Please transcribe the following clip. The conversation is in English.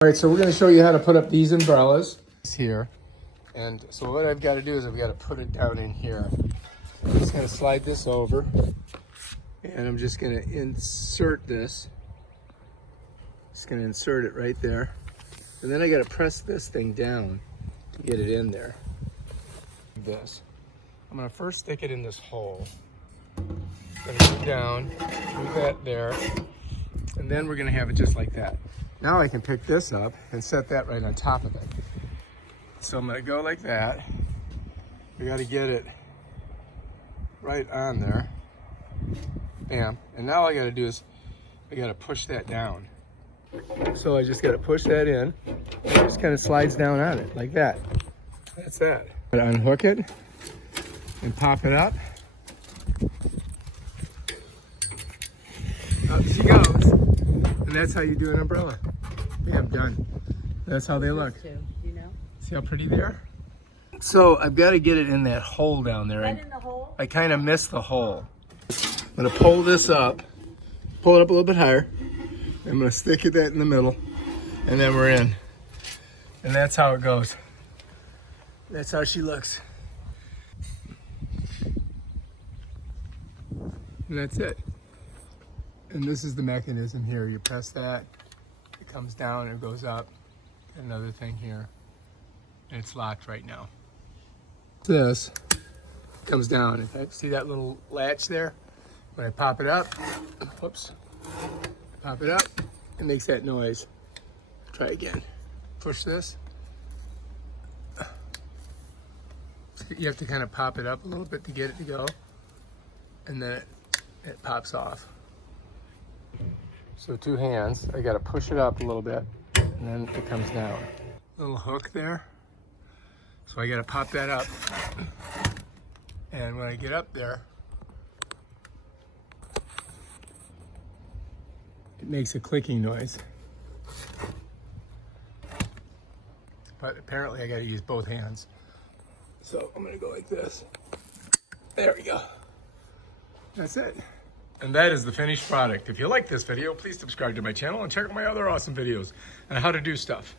All right, so we're going to show you how to put up these umbrellas here. And so what I've got to do is I've got to put it down in here. I'm just going to slide this over, and I'm just going to insert this. Just going to insert it right there. And then I got to press this thing down to get it in there. This. I'm going to first stick it in this hole. Going to go down, do that there, and then we're going to have it just like that. Now I can pick this up and set that right on top of it. So I'm going to go like that. We got to get it right on there. Bam. And now all I got to do is I got to push that down. So I just got to push that in. And it just kind of slides down on it like that. That's that. Unhook it and pop it up. Up she goes. And that's how you do an umbrella. Bam, done. That's how they look. You know? See how pretty they are? So I've got to get it in that hole down there. Right in the hole? I kind of missed the hole. I'm going to pull this up, pull it up a little bit higher. I'm going to stick that in the middle, and then we're in. And that's how it goes. That's how she looks. And that's it. And this is the mechanism here. You press that, it comes down, it goes up. Another thing here, and it's locked right now. This comes down. If I see that little latch there, when I pop it up, whoops, pop it up, it makes that noise. Try again. Push this. You have to kind of pop it up a little bit to get it to go, and then it pops off. So 2 hands, I got to push it up a little bit, and then it comes down. Little hook there. So I got to pop that up. And when I get up there, it makes a clicking noise. But apparently I got to use both hands. So I'm going to go like this. There we go. That's it. And that is the finished product. If you like this video, please subscribe to my channel and check out my other awesome videos on how to do stuff.